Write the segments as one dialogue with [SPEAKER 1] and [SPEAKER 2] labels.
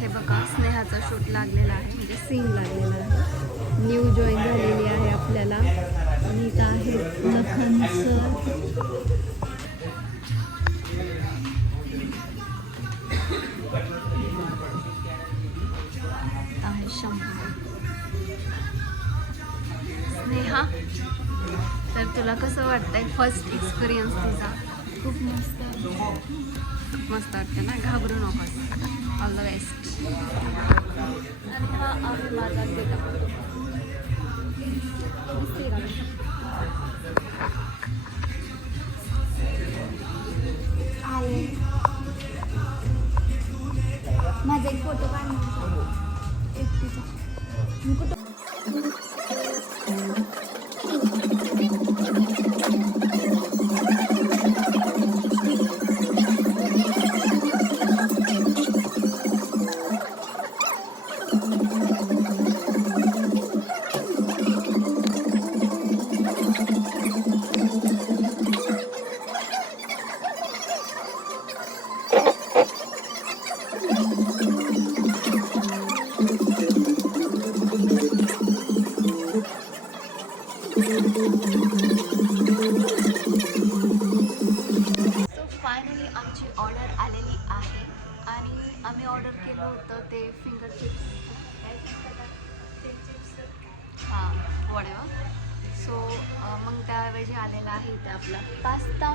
[SPEAKER 1] हे बघा स्नेहाचा शूट लागलेला आहे म्हणजे सीन लागलेला आहे. न्यू जॉईन झालेली आहे आपल्याला. आणि इथं आहे लखनचं आहे शंभू. स्नेहा तर तुला कसं वाटतंय फर्स्ट एक्सपिरियन्स तुझा?
[SPEAKER 2] खूप मस्त.
[SPEAKER 1] खूप मस्त वाटतं ना? घाबरू नकोस. ऑल द बेस्ट आणि हा आहे इथे आपला पास्ता.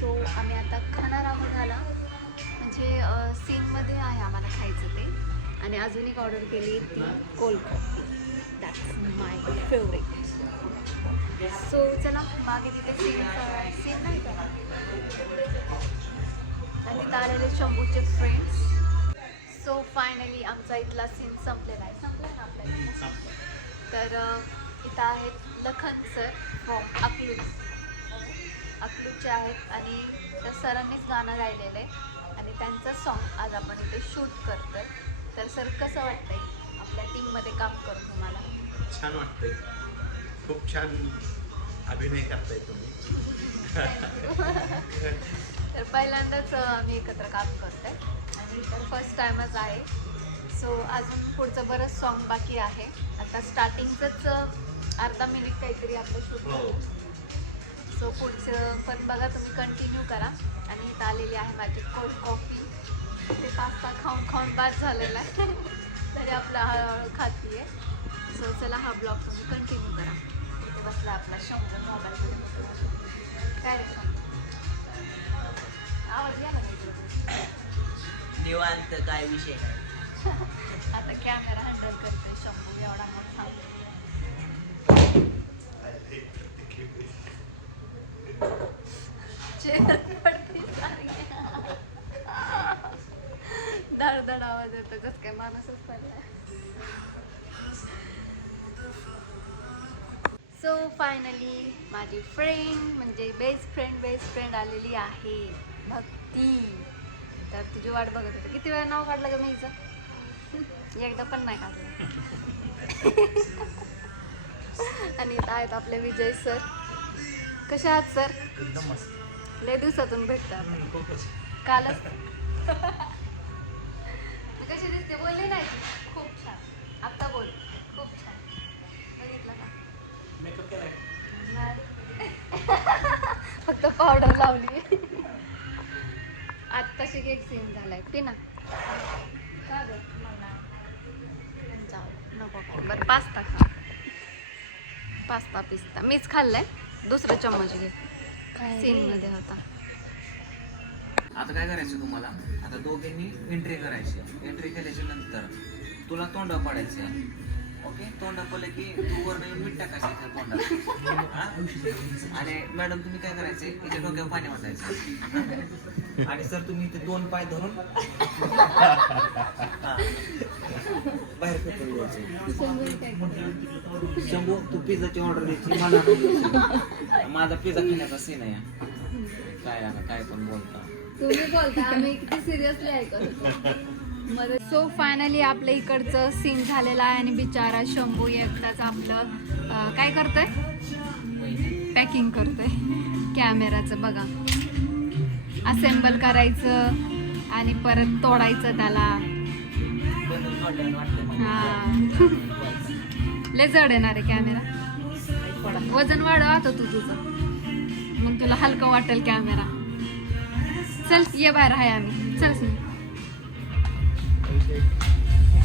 [SPEAKER 1] सो आम्ही आता खाणार आहोत झाला म्हणजे सीनमध्ये आहे आम्हाला खायचं ते. आणि अजून एक ऑर्डर केली ती cold coffee that's my favourite so चला मागे तिथे सीन सीन नाही का? आणि तिथं आलेले शंभूचे फ्रेंड्स सो फायनली आमचा इथला सीन संपलेला आहे. संपला ना आपला? इथला? तर इथं आहेत लखन सर फ्रॉम अकलूज. अकलूजचे आहेत आणि त्या सरांनीच गाणं गायलेलं आहे. आणि त्यांचं सॉन्ग आज आपण इथे शूट करतोय. तर सर कसं वाटतंय आपल्या टीममध्ये काम करून तुम्हाला?
[SPEAKER 3] छान वाटतंय. खूप छान अभिनय करताय तुम्ही.
[SPEAKER 1] तर पहिल्यांदाच आम्ही एकत्र काम करतोय. आणि तर फर्स्ट टाइमच आहे. सो अजून पुढचं बरंच सॉन्ग बाकी आहे. आता स्टार्टिंगचंच अर्धा मिनिट काहीतरी आपलं शूट सो पुढचं पण बघा तुम्ही कंटिन्यू करा. आणि इथं आलेली आहे माझी कोल्ड कॉफी ते पास्ता खाऊन खाऊन पास झालेला आहे. तरी आपला हळूहळू खाती आहे सो चला हा ब्लॉग तुम्ही कंटिन्यू करा. इथे बसला आपला शंभर मोबाईल काय रे शंभू? आवाज या ना.
[SPEAKER 4] निवांत काय विषय.
[SPEAKER 1] आता कॅमेरा हँडल करतोय शंभू एवढा मोठा. चेहरा पडते धड धड आवाज येतो जस काय माणूसच पडलाय सो फायनली माझी फ्रेंड म्हणजे बेस्ट फ्रेंड बेस्ट फ्रेंड आलेली आहे. भक्ती. तर तुझी वाट बघत होते. किती वेळा नाव काढलं का मी हिचं? एकदा पण नाही काढलं. आणि आहेत आपले विजय सर कसे आहात सर? लय दिवसातून भेटतो आपण
[SPEAKER 3] खूपच
[SPEAKER 1] कालच कशी दिसते? बोलली नाही? खूप छान. आता बोल. खूप छान. बघितलं का?
[SPEAKER 3] मेकअप केलाय.
[SPEAKER 1] नाही. फक्त पावडर लावली. आत्ताशी एक सीन झालाय. पिना. का ग? मला. जाऊ. नको खाऊ. बरं पास्ता खा. पास्ता पिस्ता. मीच खाल्लाय. दुसरं चम्मच घे. सीन मध्ये होता.
[SPEAKER 4] आता काय करायचं तुम्हाला? आता दोघांनी एंट्री करायची. एंट्री केल्याच्यानंतर तुला तोंड पाडायचं ओके? तोंड पडलं की तू वर येऊन मीठ टाकायचं त्या तोंडात. आणि मॅडम तुम्ही काय करायचे? तिच्या डोक्यावर पाणी वाटायचं आणि सर तुम्ही ते दोन पाय धरून बाहेर फेकून द्यायचे. शंभू तू पिझ्झाची ऑर्डर द्यायची मला माझा पिझ्झा खाण्याचा सीन आहे. काय आला काय पण बोलता.
[SPEAKER 1] तुम्ही बोलता आम्ही किती सिरियसली ऐकत सो फायनली आपल्या इकडचं सीन झालेलं आहे आणि बिचारा शंभू एकटाच आपलं काय करतोय? पॅकिंग करतोय. कॅमेराचं बघा. असेंबल करायचं आणि परत तोडायचं त्याला. हा. लय जड येणार आहे कॅमेरा वजन वाढव आता तू तुझं. मग तुला हलकं वाटेल कॅमेरा चल ये बाहेर आहे आम्ही. चल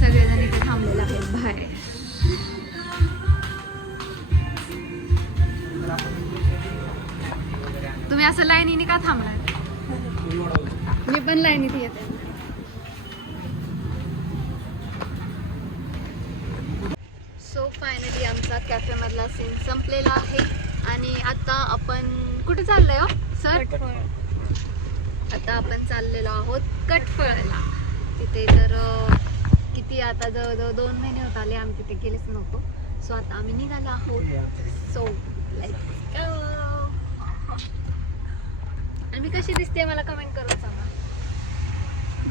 [SPEAKER 1] सगळेजण इथे थांबलेले आहेत बाहेर. तुम्ही असं लाईनीने का थांबलाय मी पण लाईनीत येते. सो फायनली आमचा कॅफेमधला सीन संपलेला आहे. आणि आता आपण कुठे चाललोय हो सर आता आपण चाललेलो आहोत कटफळला. तिथे तर किती आता जवळजवळ दोन महिने होत आले आम्ही तिथे गेलेच नव्हतो. सो आता आम्ही निघालो आहोत. सो आणि मी कशी दिसते मला कमेंट करून सांगा.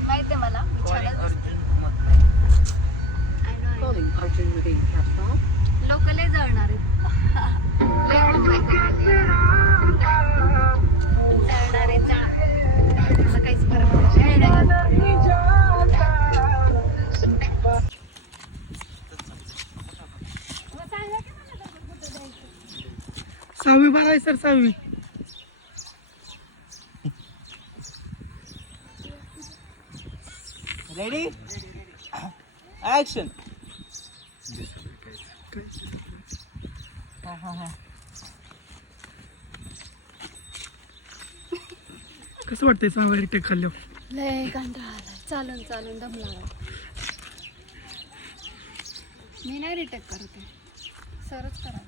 [SPEAKER 1] माहिती आहे मला? मी
[SPEAKER 4] Calling
[SPEAKER 1] छानच दिसते.
[SPEAKER 4] अर्जुन मत
[SPEAKER 1] I know, I know.
[SPEAKER 5] Calling Arjun Naveen Capital.
[SPEAKER 1] लोक लय जळणार आहेत लय लोक आहेत तिकडे. जळणार आहेत, जळणार. मला काहीच फरक नाही.
[SPEAKER 6] सहावी बारा आहे सर सहावी.
[SPEAKER 4] रेडी ऍक्शन
[SPEAKER 6] कसं वाटतंय सहावी टेक खाल्ल्यावर?
[SPEAKER 1] लय कंटाळा आलाय. चालून चालून दम लागला मी नाही रिटेक करते सरच
[SPEAKER 6] तुम्ही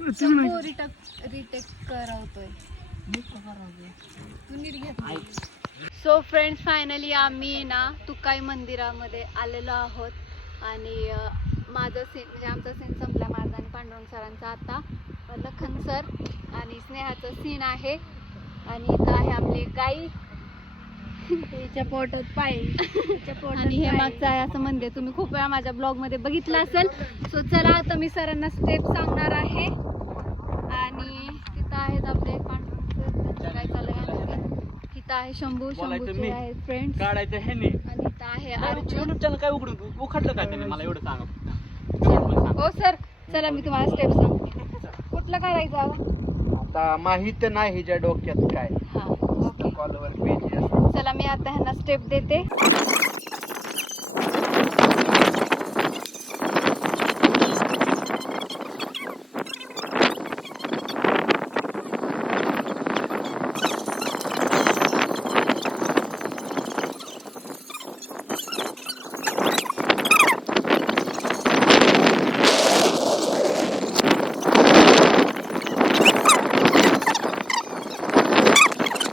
[SPEAKER 1] शंभू रिटेक रिटेक करवतोय. तू नीट घेत सो फ्रेंड्स फायनली आम्ही ना तुकाई मंदिरामध्ये आलेलो आहोत. आणि माझं सीन म्हणजे आमचा सीन संपला. माझा आणि पांडुरंग सरांचा आता लखन सर आणि स्नेहाचं सीन आहे. आणि इथं आहे आपली गाई.
[SPEAKER 2] तिच्या पोटात पाय.
[SPEAKER 1] आणि हे. मागचं आहे असं म्हणते तुम्ही खूप वेळा माझ्या ब्लॉगमध्ये बघितलं असेल. सो चला आता मी सरांना स्टेप सांगणार आहे आणि तिथं आहेत आपले पांडुरंग sir, त्यांचं काय चाललंय काय माहिती. इथं आहे शंभू शंभूचे
[SPEAKER 7] मी.
[SPEAKER 1] आहे फ्रेंड्स
[SPEAKER 7] काढायचं ह्याने
[SPEAKER 1] आणि इथं आहे अर्जुन.
[SPEAKER 7] युट्यूब चॅनल काय उघडून उखडलं काय त्याने? मला एवढं सांगा
[SPEAKER 1] हो सर. चला मी तुम्हाला स्टेप सांगते. कुठलं करायचं आता?
[SPEAKER 7] आता माहीत नाही हिच्या डोक्यात काय.
[SPEAKER 1] हा ओके.
[SPEAKER 7] कॉलवर पेज
[SPEAKER 1] चला मी आता ह्यांना स्टेप देते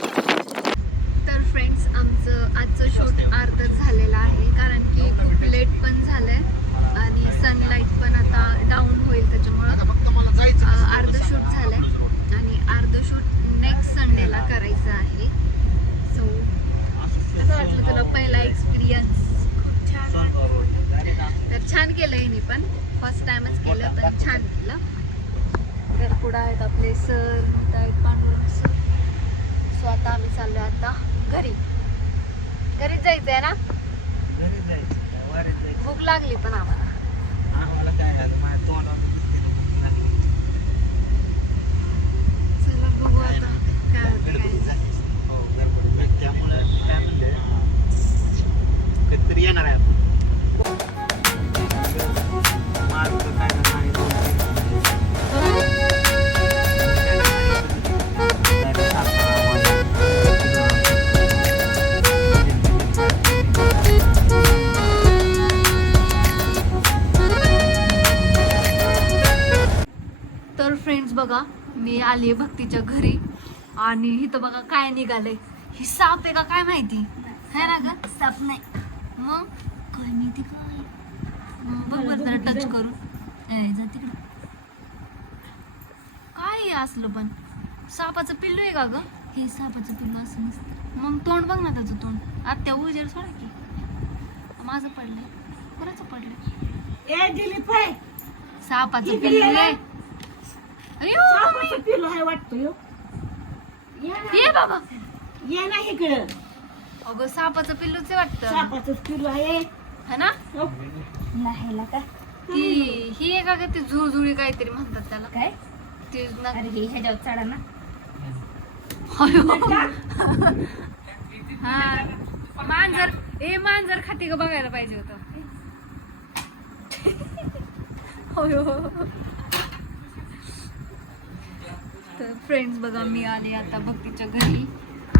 [SPEAKER 1] तर फ्रेंड्स आमचं आजचं शूट अर्धच झालेलं आहे कारण की खूप लेट पण झालंय आणि सनलाईट पण आता डाऊन होईल त्याच्यामुळं अं, अर्ध शूट झालंय आणि अर्ध शूट नेक्स्ट संडेला करायचं आहे सो तुला पहिला एक्सपिरियन्स तर छान केलं हिने पण. फर्स्ट टाइमच केलं पण छान केलं. तर पुढं आहेत आपले सर आहेत पांडुरंग सर. सो आता आम्ही चाललोय आता घरी. घरीच ना?
[SPEAKER 4] जायचं वारीत जायचं.
[SPEAKER 1] भूक लागली पण आम्हाला. बघा मी आली भक्तीच्या घरी आणि इथं बघा काय निघालंय. ही साप आहे का काय माहिती? है ना ग? साप नाही. मग? काय माहिती काय? मग बघ बरं जरा टच करून. जा तिकडं. काय असलं पण? सापाचं पिल्लू आहे का ग? हे सापाचं पिल्लू असं नसतं. मग तोंड बघ ना त्याचं तोंड. आत्या उजेड सोडा की. माझं पडलंय. कोणाचं पडलंय? सापाचं पिल्लू आहे. अयो,
[SPEAKER 5] सापाचं पिल्लू आहे वाटतं ह्यो. ये ना-
[SPEAKER 1] ये बाबा.
[SPEAKER 5] ये ना इकडं.
[SPEAKER 1] अगं सापाचं पिल्लूच वाटतं.
[SPEAKER 2] सापाचं किलो आहे.
[SPEAKER 1] है ना?
[SPEAKER 2] नाही ना काय
[SPEAKER 1] ती ही आहे का ग ती झुळझुळी काहीतरी म्हणतात त्याला.
[SPEAKER 2] काय?
[SPEAKER 1] ती ना
[SPEAKER 2] अरे हे ह्याच्यावर चढा ना.
[SPEAKER 1] हा मांजर ए मांजर खाते का बघायला पाहिजे होतं होय हो. तर फ्रेंड्स बघा मी आले आता भक्तीच्या घरी.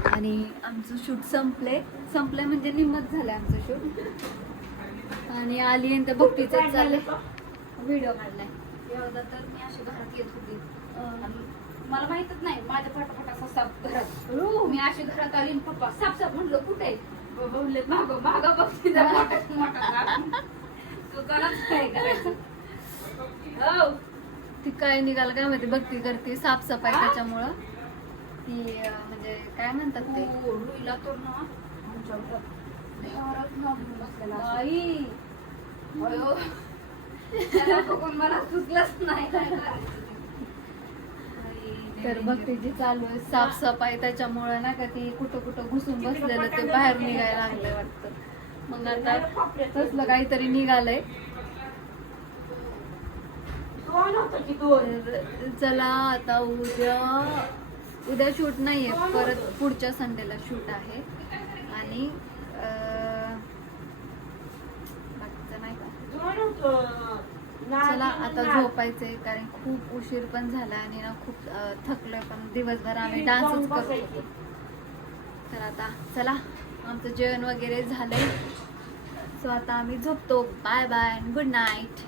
[SPEAKER 1] आणि आमचं शूट संपलंय संपलंय म्हणजे निमत झालंय आमचं शूट आणि आली आणि त्या भक्तीचं चाललंय व्हिडिओ काढलाय. एवढा तर मी अशी घरात येत होती. मला माहितच नाही माझ्या फटाफट असा साप घरात. मी अशी घरात आली पप्पा साप साप म्हणलं कुठे बोलले माग माग बघते जरा मोठा मोठा. तू करायचं हो. ती काय निघाल काय माहिती भक्ती करते साफसफाई त्याच्यामुळं ती म्हणजे काय म्हणतात ते रुईला तो ना आमच्या घरात घरात लागून बसलेला असतो. अयो. त्याला बघून मला सुचलंच नाही. तर भक्तीची चालू आहे साफसफाई त्याच्यामुळे ना का ती कुठं कुठं घुसून बसलेलं ते बाहेर निघायला लागलं वाटतं मग आता तसलं काहीतरी निघालंय चला आता उद्या उद्या शूट नाहीये. परत पुढच्या संडेला शूट आहे. आणि बाकीचं नाही का? चला आता झोपायचंय कारण खूप उशीर पण झाला आणि ना खूप थकलोय पण दिवसभर आम्ही डान्सच करत. होतो तर आता चला आमचं जेवण वगैरे झालंय. सो आता आम्ही झोपतो. Bye bye good night